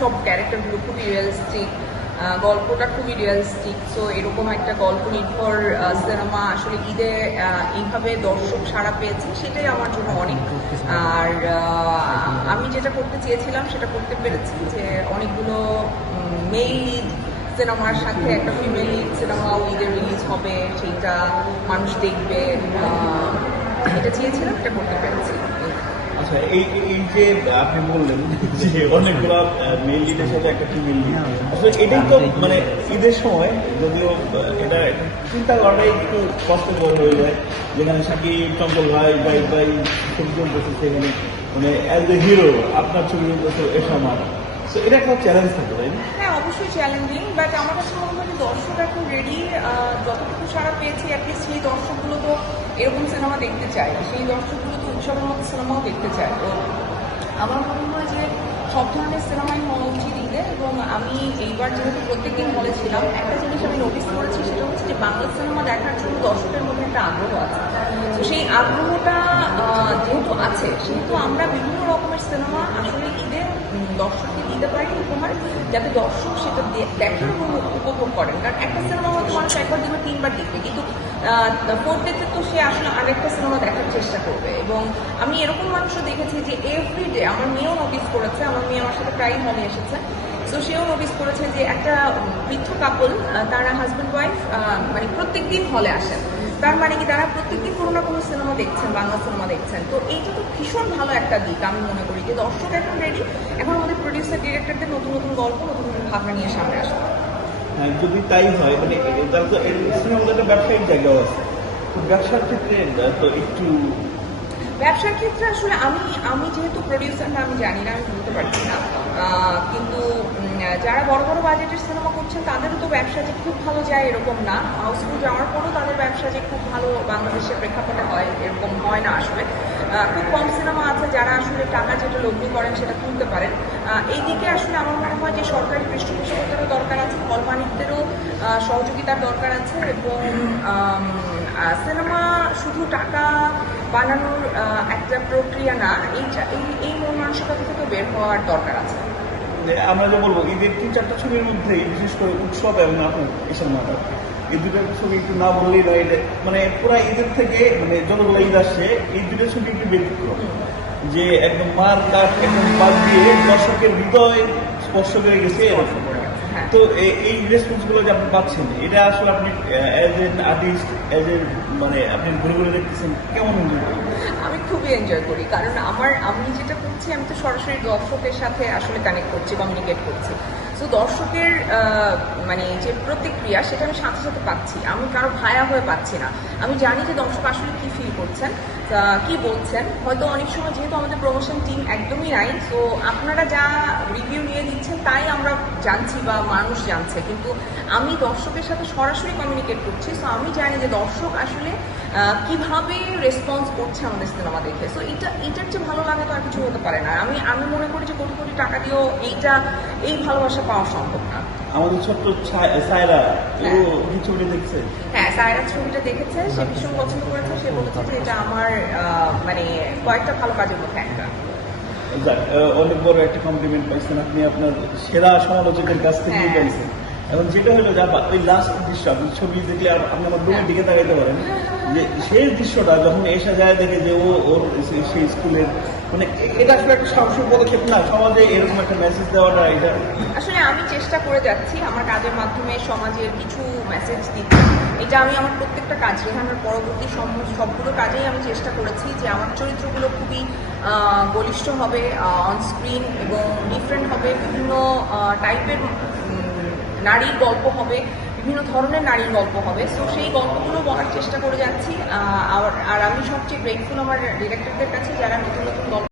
সব ক্যারেক্টারগুলো খুবই রিয়েলিস্টিক, গল্পটা খুবই রিয়েলিস্টিক। সো এরকম একটা গল্প নির্ভর সিনেমা আসলে ঈদে এইভাবে দর্শক সাড়া পেয়েছে, সেটাই আমার জন্য অনেক। আর আমি যেটা করতে চেয়েছিলাম সেটা করতে পেরেছি, যে অনেকগুলো মেল লিড সিনেমার সাথে একটা ফিমেল লিড সিনেমাও ঈদে রিলিজ হবে, সেইটা মানুষ দেখবে, এটা চেয়েছিলাম, এটা করতে পেরেছি। আচ্ছা, এই এই যে আপনি বললেন যে অনেকগুলো মেল লিডের সাথে একটা ফিমেল লিড, আসলে এটাই তো মানে ঈদের সময় যদিও এটা চিন্তা করাটাই একটু কষ্টকর হয়ে যায়, যেখানে শাকিব চঞ্চল ভাই ছবি চলতেছে, সেখানে মানে অ্যাজ এ হিরো আপনার ছবি চলতেছে এ সময়, তো এটা একটা চ্যালেঞ্জ থাকে, তাই না? হ্যাঁ, অবশ্যই চ্যালেঞ্জিং, বাট আমার কাছে মনে হয় যে দর্শক এখন রেডি, যতটুকু সারা পেয়েছি অ্যাটলিস্ট সেই দর্শকগুলো তো এরকম সিনেমা দেখতে চায়, সেই দর্শকগুলো তো উৎসবের মতো সিনেমাও দেখতে চায়। তো আমার মনে হয় যে সব ধরনের সিনেমাই হওয়া উচিত ঈদে। এবং আমি এইবার যেহেতু প্রত্যেকদিন হলে ছিলাম, একটা জিনিস আমি নোটিস করেছি, সেটা হচ্ছে যে বাংলা সিনেমা দেখার জন্য দর্শকের মধ্যে একটা আগ্রহ আছে। তো সেই আগ্রহটা যেহেতু আছে, সেহেতু আমরা বিভিন্ন রকমের সিনেমা আসলে ঈদে দর্শককে দিতে পারি উপহার, যাতে দর্শক সেটা দেখেন এবং উপভোগ করেন। কারণ একটা সিনেমা হয়তো মানুষ একবার দিনে তিনবার দেখবে, কিন্তু ফোর্থ ডেতে তো সে আসলে আরেকটা সিনেমা দেখার চেষ্টা করবে। এবং আমি এরকম মানুষও দেখেছি যে এভরিডে, আমার মেয়েও নোটিস করেছে, আমার মেয়ে আমার সাথে প্রায় হলে এসেছে, তো সেও নোটিস করেছে যে একটা বৃদ্ধ কাপল, তারা হাজব্যান্ড ওয়াইফ, মানে প্রত্যেকদিন হলে আসেন। তার মানে কি তারা প্রত্যেকদিন কোনো না কোনো সিনেমা দেখছেন, বাংলা সিনেমা দেখছেন। তো এইটা তো ভীষণ ভালো একটা দিক আমি মনে করি, যে দর্শক এখন রেডি, এখন আমাদের প্রডিউসার ডিরেক্টরদের নতুন নতুন গল্প, নতুন নতুন ভাবনা নিয়ে সামনে আসবে। যদি তাই হয়, মানে তার তো সিনেমার একটা ব্যবসায়িক জায়গাও আছে, তো ব্যবসার ক্ষেত্রে তো একটু ব্যবসার ক্ষেত্রে আসলে আমি যেহেতু প্রডিউসার না, আমি জানি না, আমি বলতে পারছি না। কিন্তু যারা বড় বড় বাজেটের সিনেমা করছেন তাদেরও তো ব্যবসা যে খুব ভালো যায় এরকম না। হাউসফুল যাওয়ার পরও তাদের ব্যবসা যে খুব ভালো বাংলাদেশের প্রেক্ষাপটে হয় এরকম হয় না আসলে। খুব কম সিনেমা আছে যারা আসলে টাকা যেটা লগ্নি করেন সেটা তুলতে পারেন। এই দিকে আসলে আমার মনে হয় যে সরকারি পৃষ্ঠপোষকতারও দরকার আছে, হল মালিকদেরও সহযোগিতার দরকার আছে। এবং সিনেমা শুধু টাকা বানানোর একটা প্রক্রিয়া না, এই মন মানসিকতা থেকে বের হওয়ার দরকার আছে। আমরা যে বলবো ঈদের 3-4টা ছবির মধ্যে বিশেষ করে উৎসব এবং আপনার এসব নাটক, এই দুটো ছবি একটু না বললেই নয়। মানে পুরো ঈদের থেকে মানে যতগুলো ঈদ আসছে এই দুটো ছবি একটু ব্যতিক্রম, যে একদম মার কাট একদম বাদ দিয়ে দর্শকের হৃদয় স্পর্শ করে গেছে এরকম। তো এই রেসপন্স গুলো যে আপনি পাচ্ছেন, এটা আসলে আপনি as an artist, as a মানে আপনি ঘুরে ঘুরে দেখতেছেন, কেমন এনজয় করেন? আমি খুবই এনজয় করি, কারণ আমি যেটা করছি, আমি তো সরাসরি দর্শকের সাথে আসলে কানেক্ট করছি, কমিউনিকেট করছি। তো দর্শকের মানে যে প্রতিক্রিয়া, সেটা আমি সাথে সাথে পাচ্ছি, আমি কারো ভায়া হয়ে পাচ্ছি না। আমি জানি যে দর্শক আসলে কি ফিল করছেন, কি বলছেন। হয়তো অনেক সময় যেহেতু আমাদের প্রমোশন টিম একদমই নাই, তো আপনারা যা রিভিউ নিয়ে দিচ্ছেন তাই আমরা জানছি বা মানুষ জানছে, কিন্তু আমি দর্শকের সাথে সরাসরি কমিউনিকেট করছি। সো আমি জানি যে দর্শক আসলে কিভাবে রেসপন্স করছে আমাদের সিনেমা দেখে। সো এটার যে ভালো লাগে তো আর কিছু হতে পারে না। আমি মনে করি যে কোটি কোটি টাকা দিয়েও এই ভালোবাসা পাওয়া সম্ভব না। আমাদের ছোট্ট সায়রা, ও কি ছবিটা দেখছে? হ্যাঁ, সায়রা ছবিটা দেখেছে, সে ভীষণ পছন্দ করেছে। সে বলেছে যে এটা আমার মানে কয়েকটা ভালো কাজের মধ্যে একটা। অনেক বড় একটা কমপ্লিমেন্ট পাইছেন আপনি আপনার সেরা সমালোচকের কাছ থেকে পাইছেন। এখন যেটা হলো যে ওই লাস্ট দৃশ্য, আপনি ছবি দেখলে আপনি আমার দূরের দিকে তাকাইতে পারেন, যে সেই দৃশ্যটা যখন এসে যায় দেখে যে ওর সেই স্কুলের, মানে এটা আসলে একটা সাহসিক পদক্ষেপ না সমাজে এরকম একটা মেসেজ দেওয়াটা? এটা আসলে আমি চেষ্টা করে যাচ্ছি আমার কাজের মাধ্যমে সমাজের কিছু মেসেজ দিতে। এটা আমি আমার প্রত্যেকটা কাজ, রেহানার পরবর্তী সবগুলো কাজেই আমি চেষ্টা করেছি যে আমার চরিত্রগুলো খুবই বলিষ্ঠ হবে, অন স্ক্রিন এবং ডিফারেন্ট হবে, বিভিন্ন টাইপের নারীর গল্প হবে, বিভিন্ন ধরনের নারীর গল্প হবে। সো সেই গল্পগুলো বলার চেষ্টা করে যাচ্ছি। আর আমি সবচেয়ে গ্রেটফুল আমার ডিরেক্টরদের কাছে, যারা নতুন নতুন গল্প